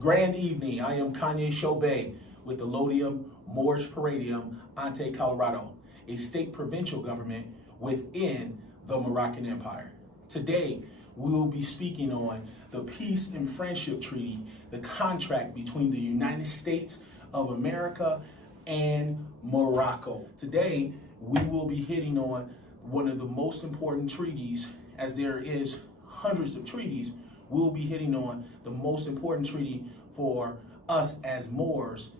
Grand evening. I am Kanye Shobey with the Lodium Moorish Paradium Ante Colorado, a state provincial government within the Moroccan Empire. Today, we will be speaking on the Peace and Friendship Treaty, the contract between the United States of America and Morocco. Today, we will be hitting on one of the most important treaties, as there is hundreds of treaties. We'll be hitting on the most important treaty for us as Moors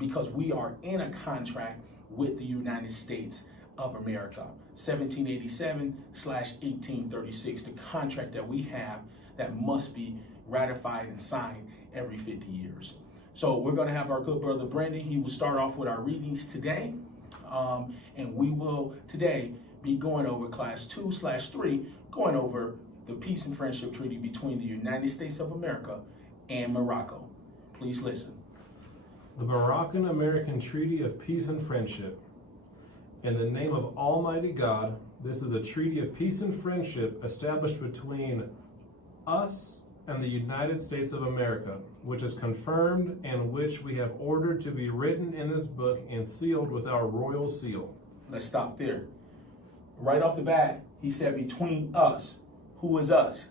because we are in a contract with the United States of America. 1787/1836, the contract that we have that must be ratified and signed every 50 years. So we're going to have our good brother Brandon. He will start off with our readings today. And we will today be going over class 2/3, going over the Peace and Friendship Treaty between the United States of America and Morocco. Please listen. The Moroccan-American Treaty of Peace and Friendship. In the name of Almighty God, this is a treaty of peace and friendship established between us and the United States of America, which is confirmed and which we have ordered to be written in this book and sealed with our royal seal. Let's stop there. Right off the bat, he said between us. Who is us?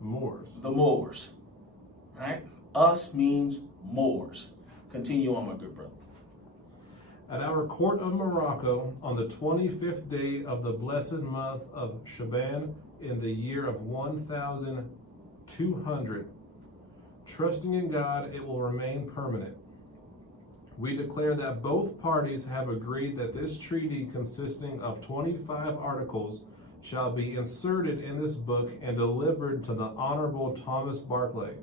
Moors. The Moors. Right? Us means Moors. Continue on, my good brother. At our court of Morocco, on the 25th day of the blessed month of Shaban, in the year of 1200, trusting in God, it will remain permanent. We declare that both parties have agreed that this treaty, consisting of 25 articles, shall be inserted in this book and delivered to the Honorable Thomas Barclay,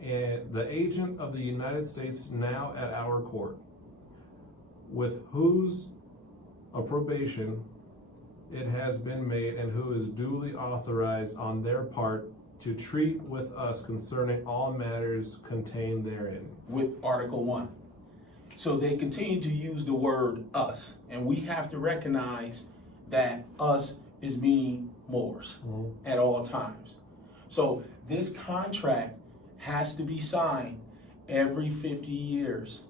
and the agent of the United States now at our court, with whose approbation it has been made and who is duly authorized on their part to treat with us concerning all matters contained therein. With Article 1. So they continue to use the word us, and we have to recognize that us is meaning Moors at all times. So this contract has to be signed every 50 years.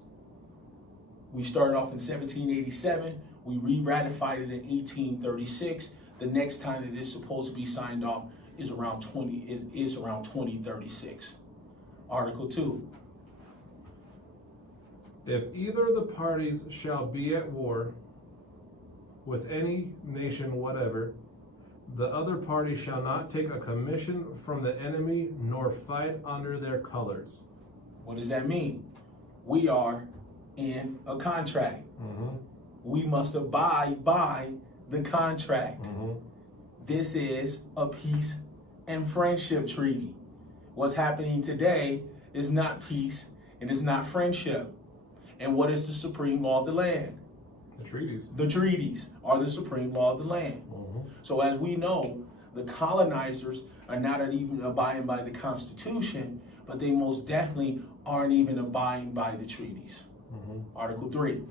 We started off in 1787. We re-ratified it in 1836. The next time it is supposed to be signed off is around 2036. Article 2. If either of the parties shall be at war with any nation whatever, the other party shall not take a commission from the enemy nor fight under their colors. What does that mean? We are in a contract. We must abide by the contract. This is a peace and friendship treaty. What's happening today is not peace and it's not friendship. And what is the supreme law of the land? The treaties. The treaties are the supreme law of the land. So as we know, the colonizers are not even abiding by the Constitution, but they most definitely aren't even abiding by the treaties. Article 3.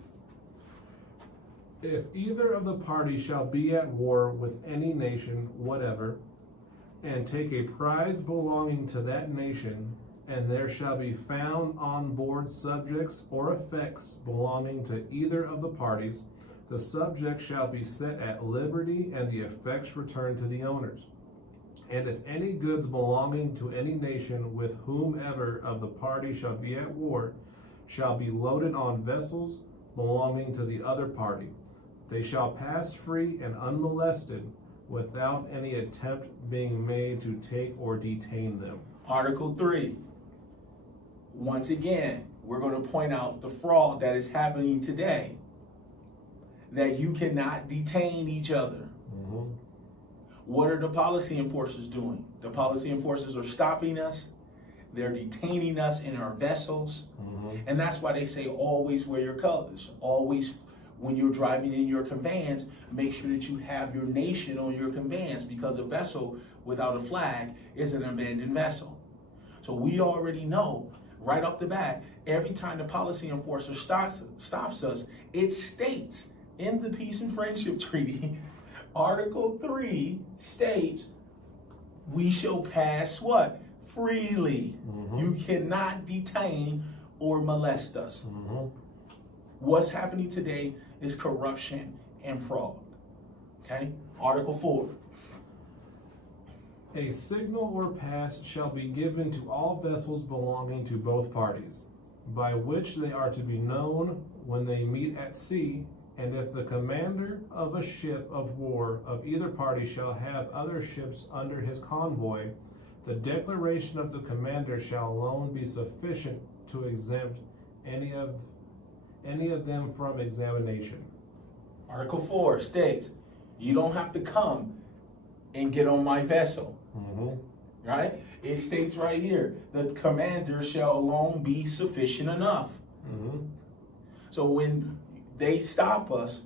If either of the parties shall be at war with any nation whatever, and take a prize belonging to that nation, and there shall be found on board subjects or effects belonging to either of the parties, the subject shall be set at liberty and the effects returned to the owners. And if any goods belonging to any nation with whomever of the party shall be at war, shall be loaded on vessels belonging to the other party, they shall pass free and unmolested without any attempt being made to take or detain them. Article 3. Once again, we're going to point out the fraud that is happening today, that you cannot detain each other. What are the policy enforcers doing? The policy enforcers are stopping us. They're detaining us in our vessels. And that's why they say always wear your colors. Always, when you're driving in your conveyance, make sure that you have your nation on your conveyance, because a vessel without a flag is an abandoned vessel. So we already know right off the bat, every time the policy enforcer stops us, it states in the Peace and Friendship Treaty, Article 3 states, we shall pass what? freely. You cannot detain or molest us. What's happening today is corruption and fraud. Okay? Article 4. A signal or pass shall be given to all vessels belonging to both parties, by which they are to be known when they meet at sea, and if the commander of a ship of war of either party shall have other ships under his convoy, the declaration of the commander shall alone be sufficient to exempt any of them from examination. Article 4 states, you don't have to come and get on my vessel. Right? It states right here, the commander shall alone be sufficient enough. So when they stop us,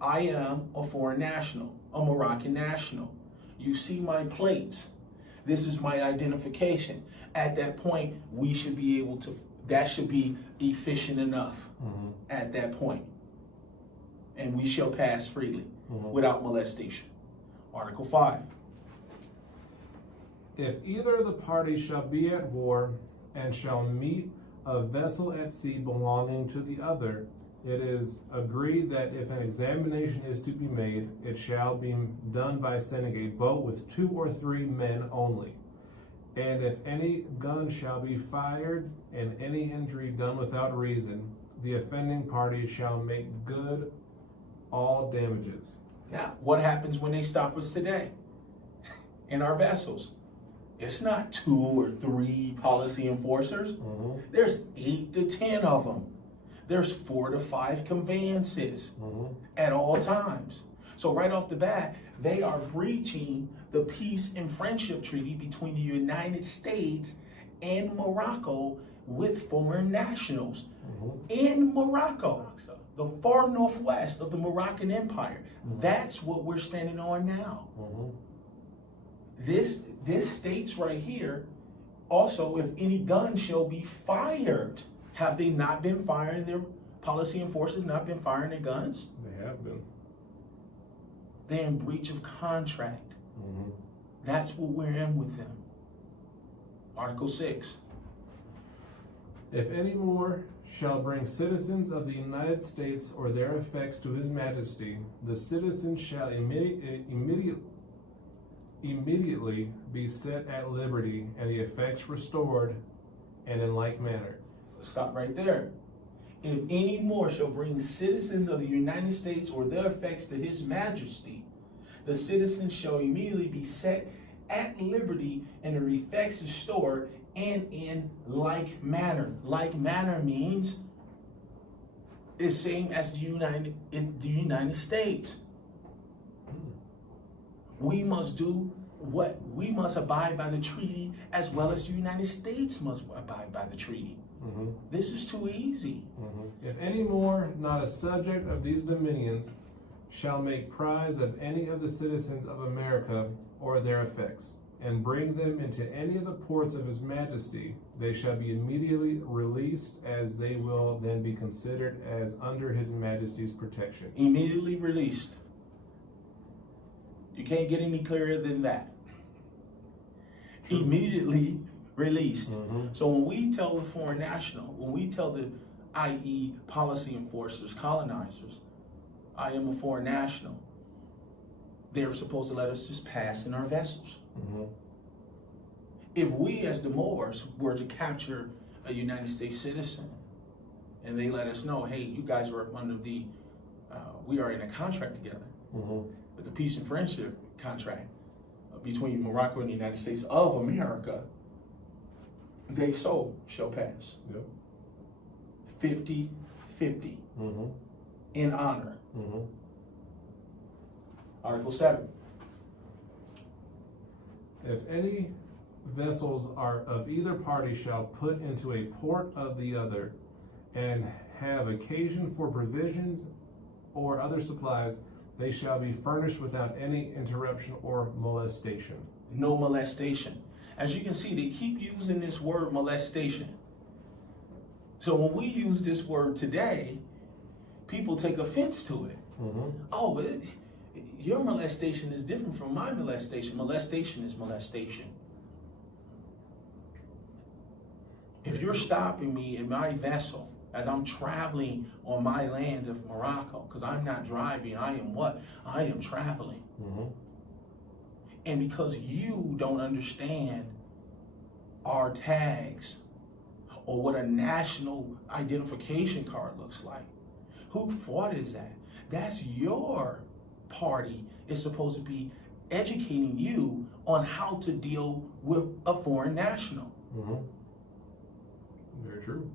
I am a foreign national, a Moroccan national. You see my plates. This is my identification. At that point, we should be able to, that should be efficient enough at that point. And we shall pass freely without molestation. Article 5. If either of the parties shall be at war and shall meet a vessel at sea belonging to the other, it is agreed that if an examination is to be made, it shall be done by sending a boat with 2 or 3 men only. And if any gun shall be fired and any injury done without reason, the offending party shall make good all damages. Now, what happens when they stop us today in our vessels? It's not 2 or 3 policy enforcers. There's 8 to 10 of them. There's 4 to 5 conveyances at all times. So right off the bat, they are breaching the peace and friendship treaty between the United States and Morocco with foreign nationals in Morocco, the far northwest of the Moroccan Empire. That's what we're standing on now. This states right here, also, if any gun shall be fired. Have they not been firing their policy enforcers, not been firing their guns? They have been. They're in breach of contract. That's what we're in with them. Article 6. If any more shall bring citizens of the United States or their effects to his majesty, the citizens shall immediately be set at liberty, and the effects restored, and in like manner. Stop right there. If any more shall bring citizens of the United States or their effects to his majesty, the citizens shall immediately be set at liberty, and their effects restored, and in like manner. Like manner means it's same as the United States. We must do what we must abide by the treaty, as well as the United States must abide by the treaty. This is too easy. If any more, not a subject of these dominions, shall make prize of any of the citizens of America or their effects, and bring them into any of the ports of his majesty, they shall be immediately released, as they will then be considered as under his majesty's protection. Immediately released. You can't get any clearer than that. True. Immediately released. So when we tell the foreign national, when we tell the, i.e. policy enforcers, colonizers, I am a foreign national, they're supposed to let us just pass in our vessels. If we as the Moors were to capture a United States citizen and they let us know, hey, you guys are under the, we are in a contract together, with the peace and friendship contract between Morocco and the United States of America, they so shall pass. 50-50 in honor. Article 7. If any vessels are of either party shall put into a port of the other, and have occasion for provisions or other supplies, they shall be furnished without any interruption or molestation. No molestation. As you can see, they keep using this word molestation. So when we use this word today, people take offense to it. Oh, your molestation is different from my molestation. Molestation is molestation. If you're stopping me in my vessel as I'm traveling on my land of Morocco, because I'm not driving, I am what? I am traveling. And because you don't understand our tags or what a national identification card looks like, whose fault is that? That's your party is supposed to be educating you on how to deal with a foreign national. Very true.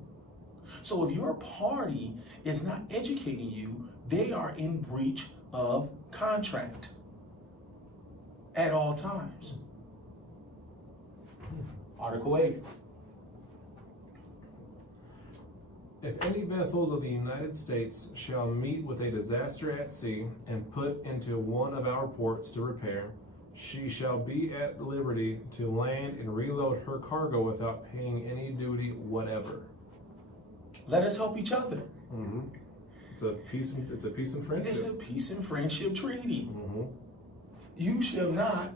So if your party is not educating you, they are in breach of contract at all times. Article 8. If any vessels of the United States shall meet with a disaster at sea and put into one of our ports to repair, she shall be at liberty to land and reload her cargo without paying any duty whatever. Let us help each other. It's a peace and friendship. It's a peace and friendship treaty. You shall not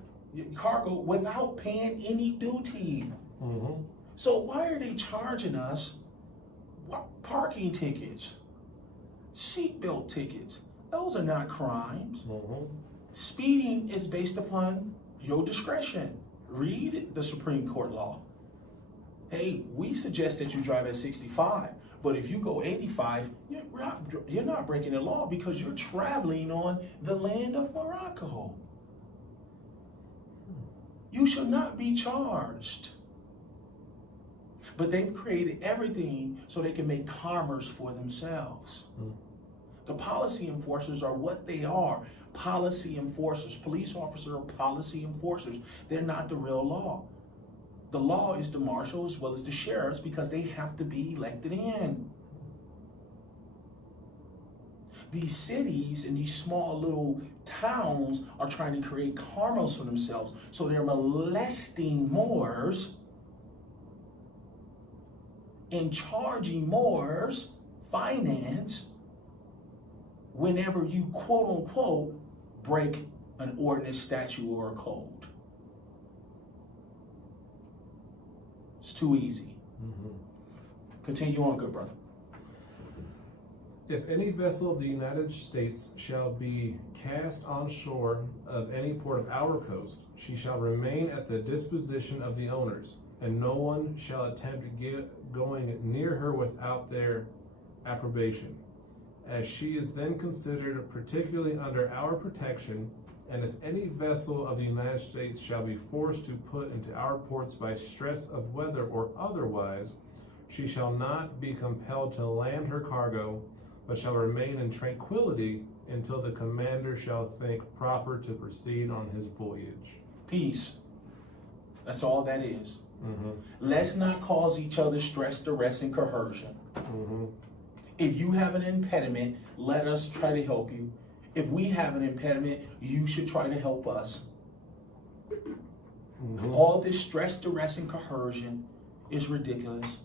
cargo without paying any duty. So why are they charging us parking tickets, seatbelt tickets? Those are not crimes. Speeding is based upon your discretion. Read the Supreme Court law. Hey, we suggest that you drive at 65, but if you go 85, you're not breaking the law because you're traveling on the land of Morocco. You should not be charged. But they've created everything so they can make commerce for themselves. The policy enforcers are what they are. Policy enforcers. Police officers are policy enforcers. They're not the real law. The law is the marshals as well as the sheriffs because they have to be elected in. These cities and these small little towns are trying to create commerce for themselves. So they're molesting Moors and charging Moors finance whenever you quote unquote break an ordinance, statute, or a code. It's too easy. Continue on, good brother. If any vessel of the United States shall be cast on shore of any port of our coast, she shall remain at the disposition of the owners, and no one shall attempt going near her without their approbation, as she is then considered particularly under our protection. And if any vessel of the United States shall be forced to put into our ports by stress of weather or otherwise, she shall not be compelled to land her cargo, but shall remain in tranquility until the commander shall think proper to proceed on his voyage. Peace. That's all that is. Let's not cause each other stress, duress, and coercion. If you have an impediment, let us try to help you. If we have an impediment, you should try to help us. All this stress, duress, and coercion is ridiculous.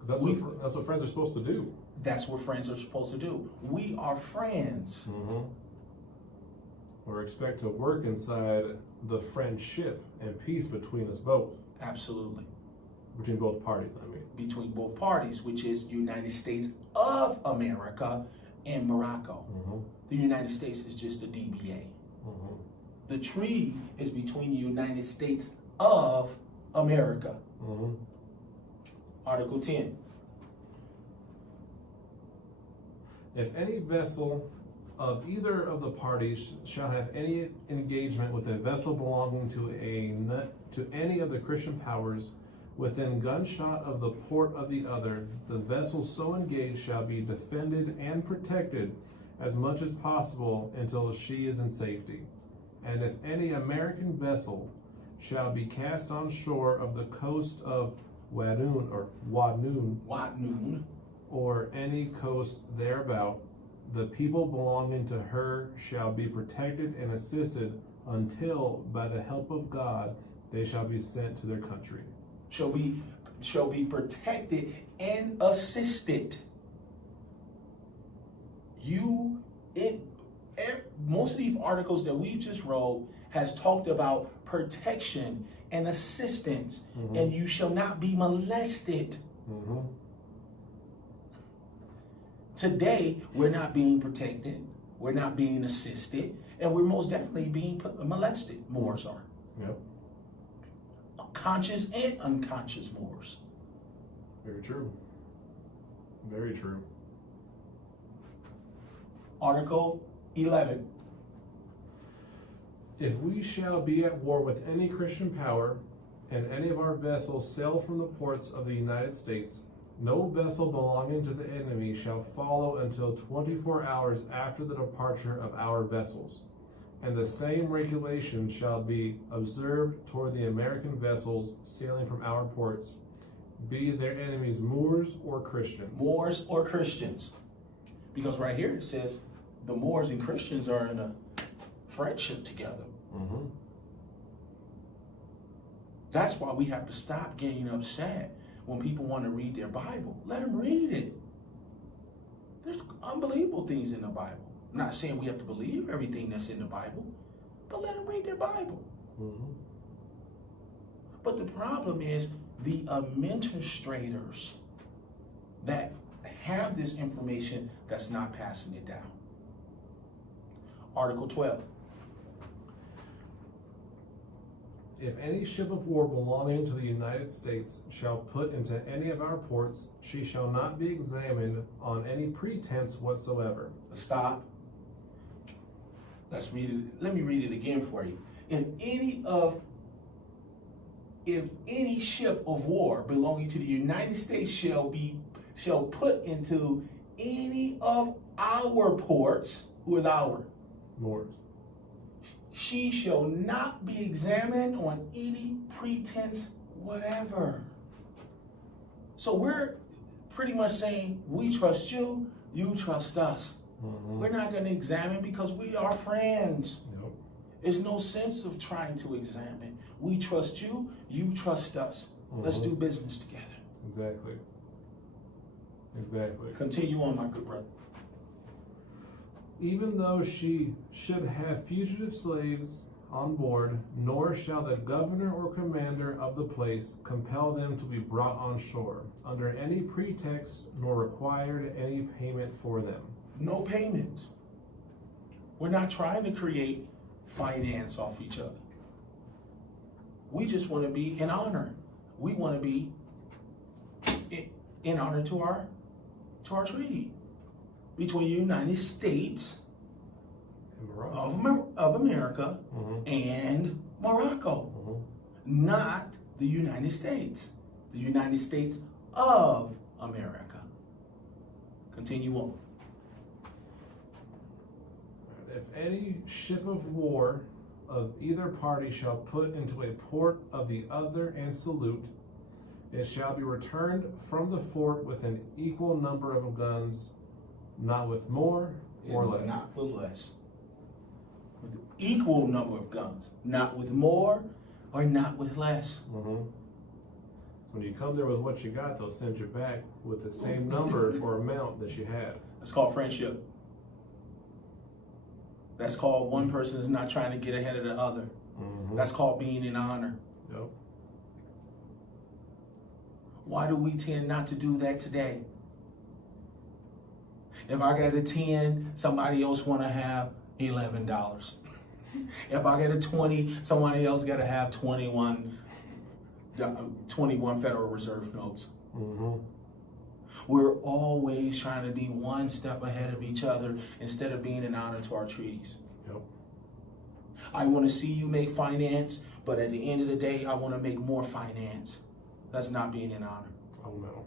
Because that's what friends are supposed to do. That's what friends are supposed to do. We are friends. Or expect to work inside the friendship and peace between us both. Absolutely. Between both parties, I mean. Between both parties, which is United States of America and Morocco. The United States is just a DBA. The treaty is between the United States of America. Article 10. If any vessel of either of the parties shall have any engagement with a vessel belonging to any of the Christian powers within gunshot of the port of the other, the vessel so engaged shall be defended and protected as much as possible until she is in safety. And if any American vessel shall be cast on shore of the coast of Wadun or any coast thereabout, the people belonging to her shall be protected and assisted until, by the help of God, they shall be sent to their country. Shall be protected and assisted. Most of these articles that we just wrote has talked about protection and assistance, Mm-hmm. and you shall not be molested. Mm-hmm. Today, we're not being protected, we're not being assisted, and we're most definitely being molested. Moors are. Yep. Conscious and unconscious Moors. Very true. Very true. Article 11. If we shall be at war with any Christian power, and any of our vessels sail from the ports of the United States, no vessel belonging to the enemy shall follow until 24 hours after the departure of our vessels. And the same regulation shall be observed toward the American vessels sailing from our ports, be their enemies Moors or Christians. Moors or Christians. Because right here it says the Moors and Christians are in a friendship together. Mm-hmm. That's why we have to stop getting upset when people want to read their Bible. Let them read it. There's unbelievable things in the Bible. I'm not saying we have to believe everything that's in the Bible, but let them read their Bible. Mm-hmm. But the problem is the administrators that have this information that's not passing it down. Article 12. If any ship of war belonging to the United States shall put into any of our ports, she shall not be examined on any pretense whatsoever. Stop. Let's read it. Let me read it again for you. If any ship of war belonging to the United States shall put into any of our ports, who is our? Moors. She shall not be examined on any pretense whatever. So we're pretty much saying, we trust you, you trust us. Mm-hmm. We're not going to examine because we are friends. Yep. There's no sense of trying to examine. We trust you, you trust us. Let's do business together. Exactly. Exactly. Continue on, my good brother. Even though she should have fugitive slaves on board, nor shall the governor or commander of the place compel them to be brought on shore under any pretext, nor required any payment for them. No payment. We're not trying to create finance off each other. We just want to be in honor. We want to be in honor to our treaty between the United States of America and Morocco. Not the United States. The United States of America. Continue on. If any ship of war of either party shall put into a port of the other and salute, it shall be returned from the fort with an equal number of guns, not with more or less. Not with less. With an equal number of guns. Not with more or not with less. So when you come there with what you got, they'll send you back with the same number or amount that you had. That's called friendship. That's called one person is not trying to get ahead of the other. That's called being in honor. Yep. Why do we tend not to do that today? If I got a 10, somebody else want to have $11. If I get a 20, somebody else got to have 21 Federal Reserve notes. We're always trying to be one step ahead of each other instead of being in honor to our treaties. Yep. I want to see you make finance, but at the end of the day, I want to make more finance. That's not being in honor. Oh no.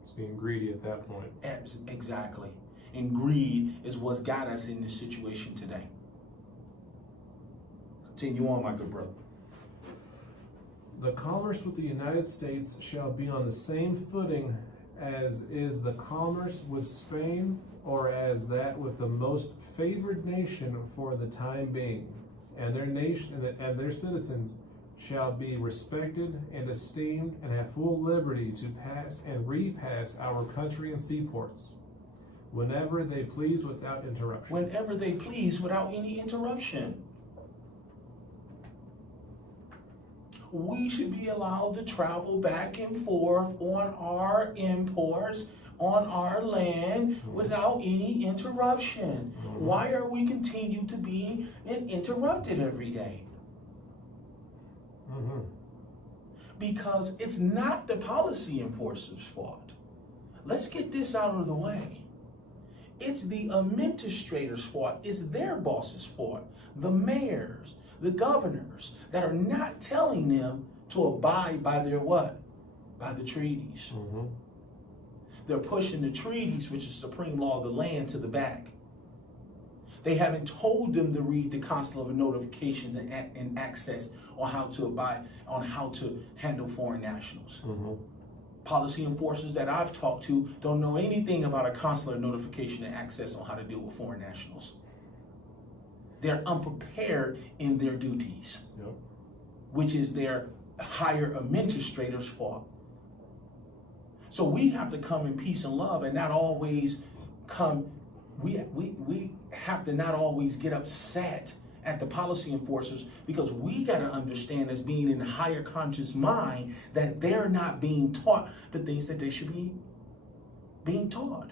It's being greedy at that point. Exactly. And greed is what's got us in this situation today. Continue on, my good brother. The commerce with the United States shall be on the same footing as is the commerce with Spain, or as that with the most favored nation for the time being, and their nation and their citizens shall be respected and esteemed, and have full liberty to pass and repass our country and seaports whenever they please without interruption. Whenever they please without any interruption. we should be allowed to travel back and forth on our imports, on our land without any interruption. Why are we continue to be interrupted every day? Because it's not the policy enforcers' fault. Let's get this out of the way. It's the administrators' fault. It's their boss's fault. The mayors, the governors that are not telling them to abide by their what? By the treaties. They're pushing the treaties, which is supreme law of the land, to the back. They haven't told them to read the consular notifications and access on how to abide, on how to handle foreign nationals. Policy enforcers that I've talked to don't know anything about a consular notification and access on how to deal with foreign nationals. They're unprepared in their duties, which is their higher administrator's fault. So we have to come in peace and love and not always come, we have to not always get upset at the policy enforcers, because we got to understand, as being in a higher conscious mind, that they're not being taught the things that they should be being taught.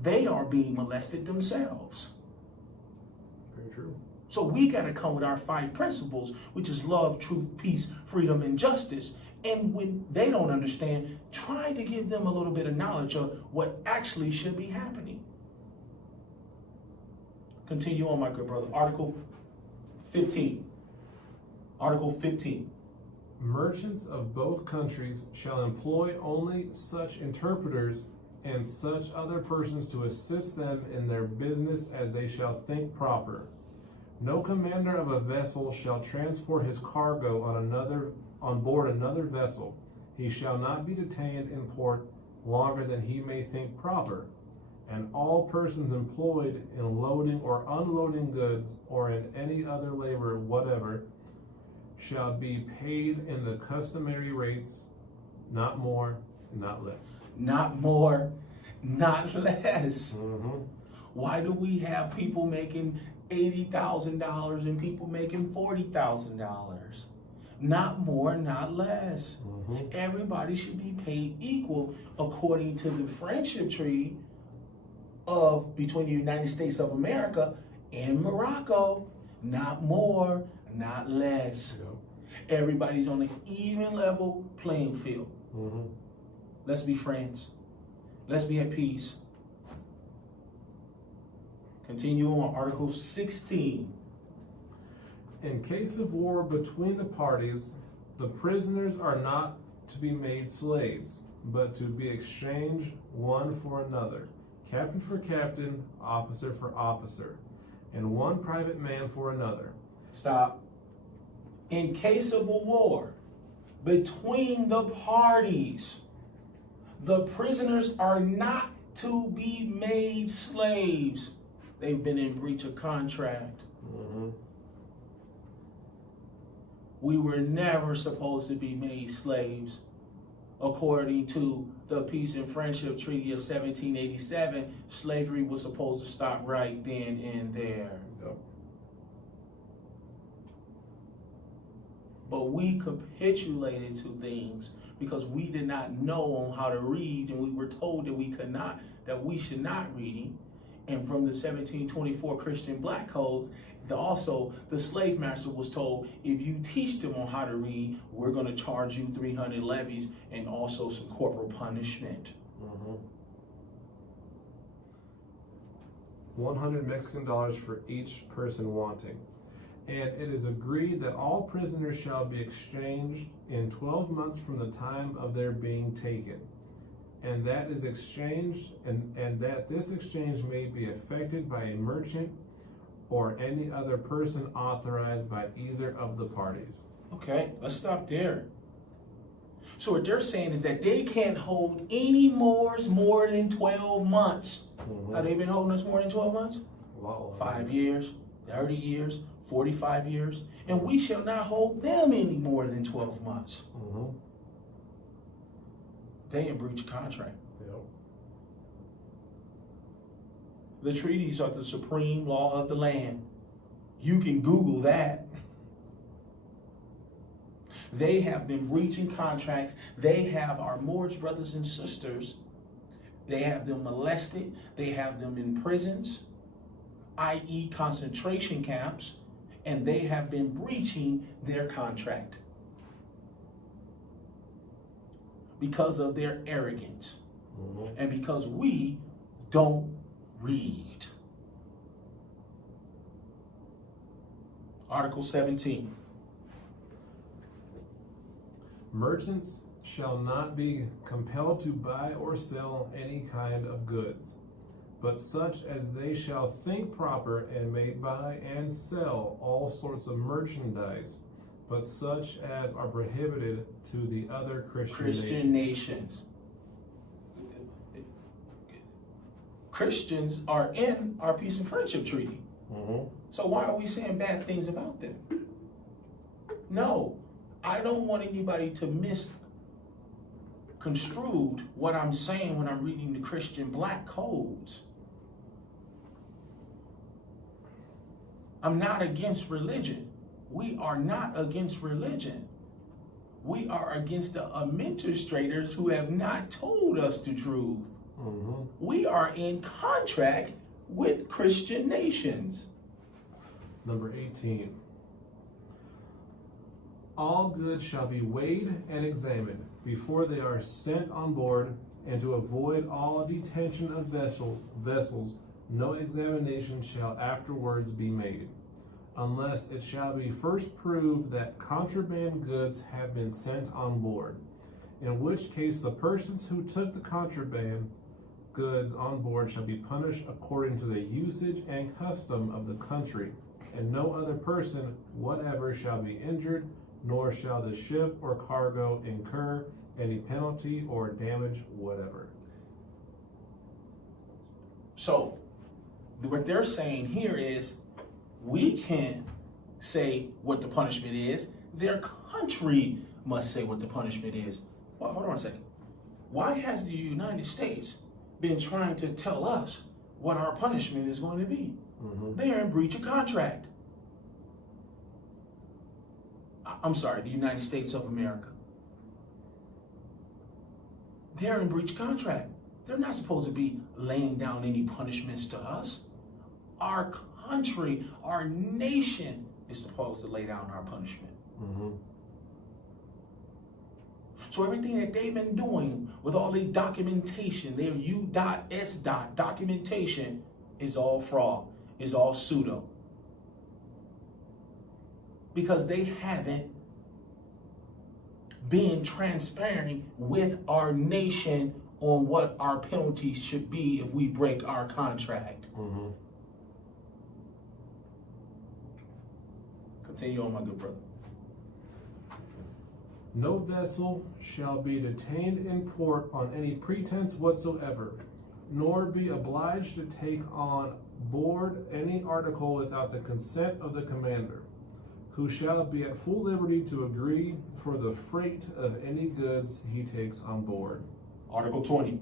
They are being molested themselves. Very true. So we got to come with our 5 principles, which is love, truth, peace, freedom, and justice. And when they don't understand, try to give them a little bit of knowledge of what actually should be happening. Continue on, my good brother. Article 15. Article 15. Merchants of both countries shall employ only such interpreters and such other persons to assist them in their business as they shall think proper. No commander of a vessel shall transport his cargo on board another vessel. He shall not be detained in port longer than he may think proper. And all persons employed in loading or unloading goods or in any other labor whatever shall be paid in the customary rates, not more, not less. Not more, not less. Why do we have people making $80,000 and people making $40,000? Not more, not less. Everybody should be paid equal according to the friendship treaty between the United States of America and Morocco. Not more, not less. Everybody's on an even level playing field. Let's be friends. Let's be at peace. Continue on, Article 16. In case of war between the parties, the prisoners are not to be made slaves, but to be exchanged one for another, captain for captain, officer for officer, and one private man for another. Stop. In case of a war between the parties, the prisoners are not to be made slaves. They've been in breach of contract. We were never supposed to be made slaves. According to the Peace and Friendship Treaty of 1787, slavery was supposed to stop right then and there. But we capitulated to things because we did not know on how to read, and we were told that we should not read. And from the 1724 Christian Black Codes, also the slave master was told, if you teach them on how to read, we're going to charge you 300 levies and also some corporal punishment. 100 Mexican dollars for each person wanting. And it is agreed that all prisoners shall be exchanged in 12 months from the time of their being taken. And that is exchanged, and that this exchange may be effected by a merchant or any other person authorized by either of the parties. Okay, let's stop there. So what they're saying is that they can't hold any more than 12 months. Have they been holding us more than 12 months? 5 years, 30 years, 45 years, and we shall not hold them any more than 12 months. They in breach of contract. The treaties are the supreme law of the land. You can Google that. They have been breaching contracts. They have our Moorish brothers and sisters. They have them molested. They have them in prisons, i.e. concentration camps, and they have been breaching their contract because of their arrogance and because we don't read. Article 17. Merchants shall not be compelled to buy or sell any kind of goods, but such as they shall think proper, and may buy and sell all sorts of merchandise, but such as are prohibited to the other Christian nations. Christians are in our peace and friendship treaty. So why are we saying bad things about them? No, I don't want anybody to misconstrue what I'm saying when I'm reading the Christian black codes. I'm not against religion. We are not against religion. We are against the administrators who have not told us the truth. We are in contract with Christian nations. Number 18. All goods shall be weighed and examined before they are sent on board, and to avoid all detention of vessels, no examination shall afterwards be made, unless it shall be first proved that contraband goods have been sent on board, in which case the persons who took the contraband goods on board shall be punished according to the usage and custom of the country, and no other person whatever shall be injured, nor shall the ship or cargo incur any penalty or damage whatever. So, what they're saying here is, we can't say what the punishment is. Their country must say what the punishment is. Well, hold on a second. Why has the United States been trying to tell us what our punishment is going to be? They are in breach of contract. I'm sorry, the United States of America. They're in breach of contract. They're not supposed to be laying down any punishments to us. Our country, our nation is supposed to lay down our punishment. So everything that they've been doing with all the documentation, their U.S. documentation, is all fraud, is all pseudo. Because they haven't been transparent with our nation on what our penalties should be if we break our contract. Continue on, my good brother. No vessel shall be detained in port on any pretense whatsoever, nor be obliged to take on board any article without the consent of the commander, who shall be at full liberty to agree for the freight of any goods he takes on board. Article 20.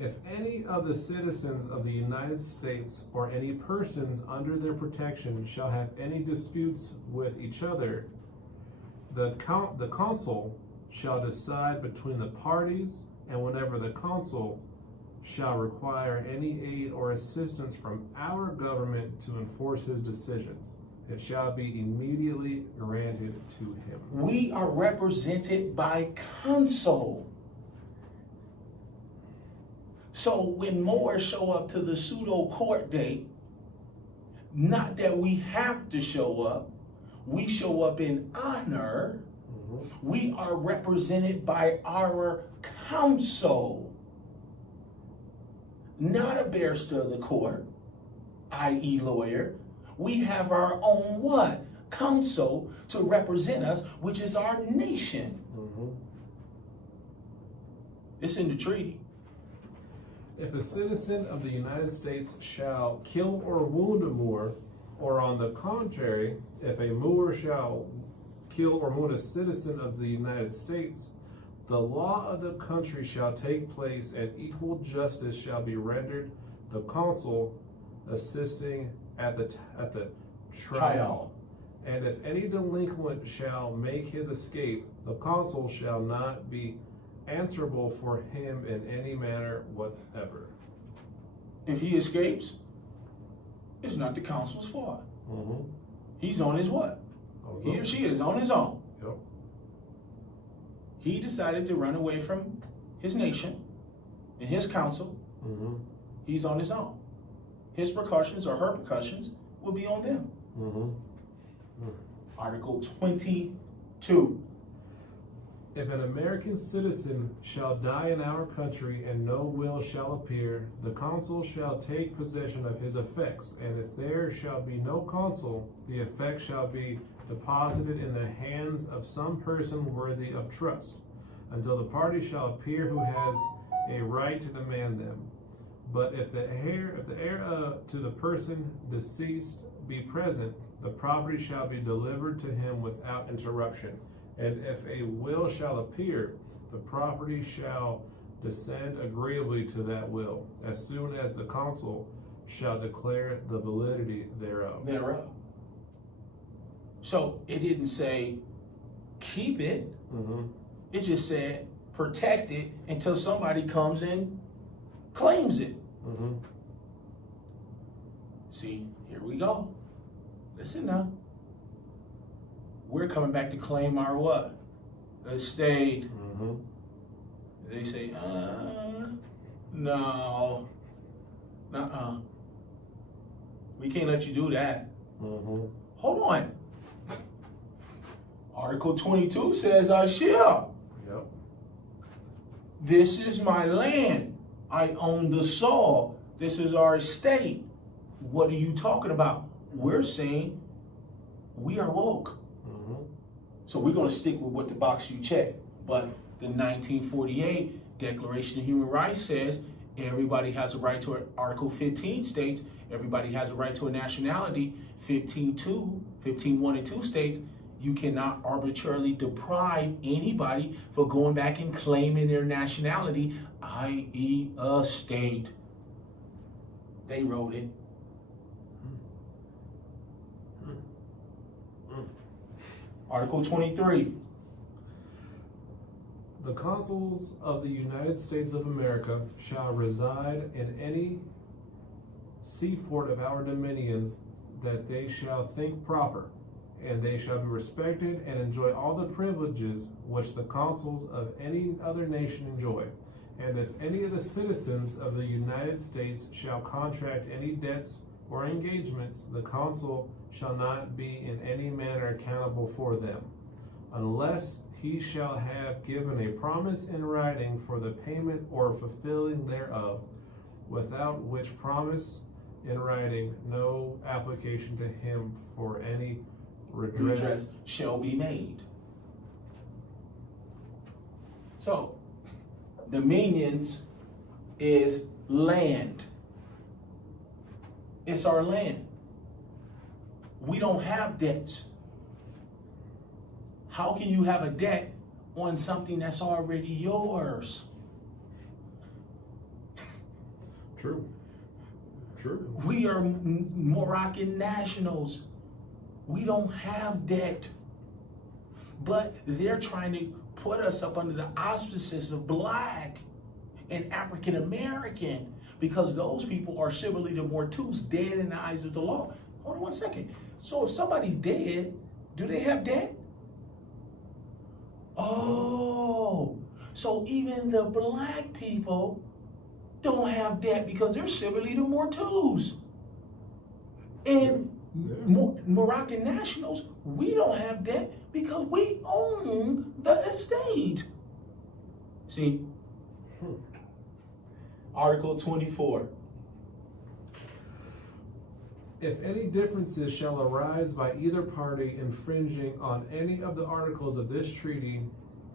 If any of the citizens of the United States or any persons under their protection shall have any disputes with each other, the consul shall decide between the parties, and whenever the consul shall require any aid or assistance from our government to enforce his decisions, it shall be immediately granted to him. We are represented by counsel. So when Moors show up to the pseudo court date, not that we have to show up, we show up in honor. We are represented by our counsel, not a barrister of the court, i.e. lawyer. We have our own what? Counsel to represent us, which is our nation. It's in the treaty. If a citizen of the United States shall kill or wound a Moor, or on the contrary, if a Moor shall kill or wound a citizen of the United States, the law of the country shall take place, and equal justice shall be rendered, the consul assisting at the trial, And if any delinquent shall make his escape, the consul shall not be answerable for him in any manner whatever. If he escapes, it's not the consul's fault. He's on his what? He or she is on his own. Yep. He decided to run away from his nation and his council. He's on his own. His precautions or her precautions will be on them. Article 22. If an American citizen shall die in our country and no will shall appear, the consul shall take possession of his effects, and if there shall be no consul, the effects shall be deposited in the hands of some person worthy of trust, until the party shall appear who has a right to demand them. But if the heir to the person deceased be present, the property shall be delivered to him without interruption. And if a will shall appear, the property shall descend agreeably to that will, as soon as the consul shall declare the validity thereof. So it didn't say keep it. It just said protect it until somebody comes and claims it. See, here we go. Listen now. We're coming back to claim our what? Estate. They say, no. We can't let you do that. Hold on. Article 22 says I shall. Yep. This is my land. I own the soil. This is our estate. What are you talking about? We're saying we are woke. So we're going to stick with what the box you check. But the 1948 Declaration of Human Rights says everybody has a right to it. Article 15 states everybody has a right to a nationality. 15.1 and 2 states you cannot arbitrarily deprive anybody for going back and claiming their nationality, i.e. a state. They wrote it. Article 23. The consuls of the United States of America shall reside in any seaport of our dominions that they shall think proper, and they shall be respected and enjoy all the privileges which the consuls of any other nation enjoy. And if any of the citizens of the United States shall contract any debts or engagements, the consul shall not be in any manner accountable for them, unless he shall have given a promise in writing for the payment or fulfilling thereof, without which promise in writing no application to him for any redress shall be made. So, dominions is land. It's our land. We don't have debts. How can you have a debt on something that's already yours? True. We are Moroccan nationals. We don't have debt. But they're trying to put us up under the auspices of Black and African American, because those people are civilly the mortus, dead in the eyes of the law. Hold on one second. So if somebody's dead, do they have debt? Oh, so even the Black people don't have debt because they're civilly the mortus. And Moroccan nationals, we don't have debt because we own the estate. See? Article 24. If any differences shall arise by either party infringing on any of the articles of this treaty,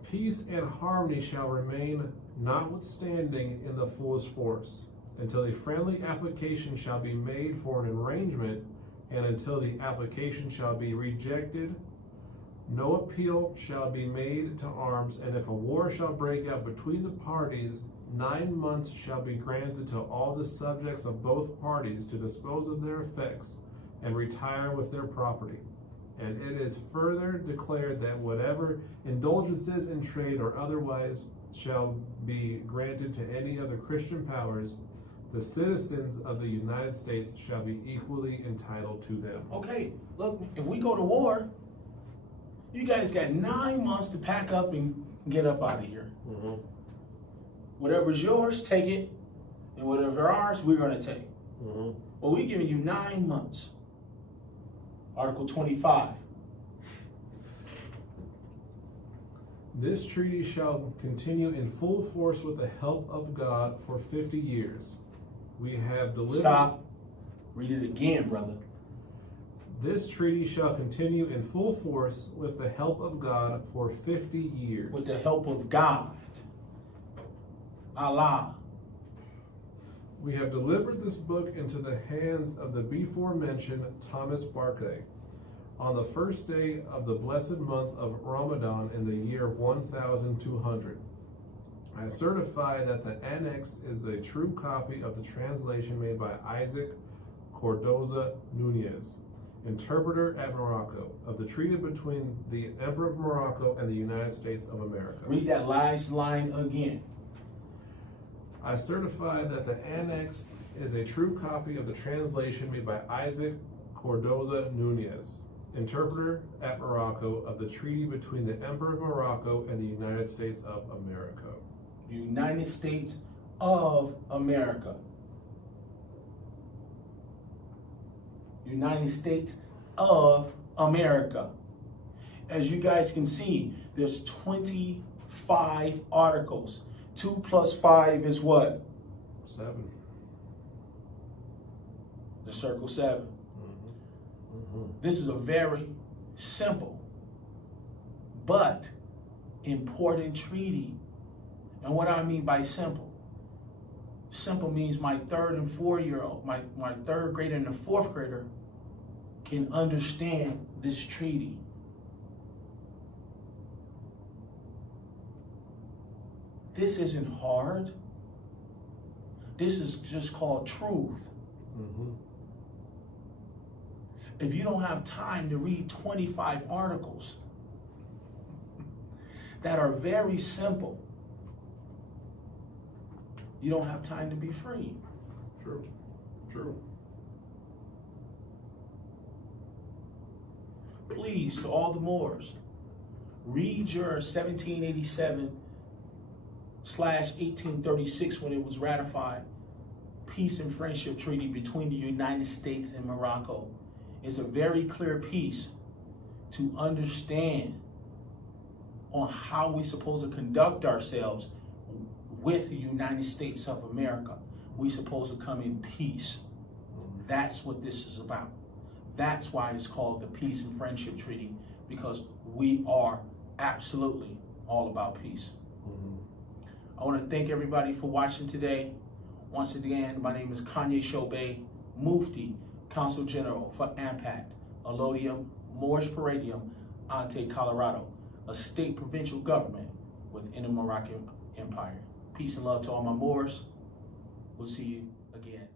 peace and harmony shall remain notwithstanding in the fullest force, until a friendly application shall be made for an arrangement, and until the application shall be rejected, no appeal shall be made to arms, and if a war shall break out between the parties, 9 months shall be granted to all the subjects of both parties to dispose of their effects and retire with their property. And it is further declared that whatever indulgences in trade or otherwise shall be granted to any of the Christian powers, the citizens of the United States shall be equally entitled to them. Okay, look, if we go to war, you guys got 9 months to pack up and get up out of here. Mm-hmm. Whatever's yours, take it, and whatever ours, we're going to take. Mm-hmm. Well, we're giving you 9 months. Article 25. This treaty shall continue in full force with the help of God for 50 years. We have delivered... Stop. Read it again, brother. This treaty shall continue in full force with the help of God for 50 years. With the help of God. Allah. We have delivered this book into the hands of the before-mentioned Thomas Barclay on the first day of the blessed month of Ramadan in the year 1200. I certify that the annex is a true copy of the translation made by Isaac Cordoza Nunez, interpreter at Morocco, of the treaty between the Emperor of Morocco and the United States of America. Read that last line again. I certify that the annex is a true copy of the translation made by Isaac Cordoza Nunez, interpreter at Morocco, of the treaty between the Emperor of Morocco and the United States of America. United States of America. United States of America. As you guys can see, there's 25 articles. 2 plus 5 is what? 7. The circle 7. Mm-hmm. Mm-hmm. This is a very simple but important treaty. And what I mean by simple? Simple means my 3rd and 4-year-old, my 3rd grader and the 4th grader can understand this treaty. This isn't hard. This is just called truth. Mm-hmm. If you don't have time to read 25 articles that are very simple, you don't have time to be free. True. True. Please, to all the Moors, read your 1787/1836 when it was ratified Peace and Friendship Treaty between the United States and Morocco. It's a very clear piece to understand on how we're supposed to conduct ourselves with the United States of America. We're supposed to come in peace. That's what this is about. That's why it's called the Peace and Friendship Treaty, because we are absolutely all about peace. Mm-hmm. I want to thank everybody for watching today. Once again, my name is Kanye Shobey, Mufti, Consul General for AMPAC, Allodium, Moorish Paradium, Ante, Colorado, a state provincial government within the Moroccan Empire. Peace and love to all my Moors. We'll see you again.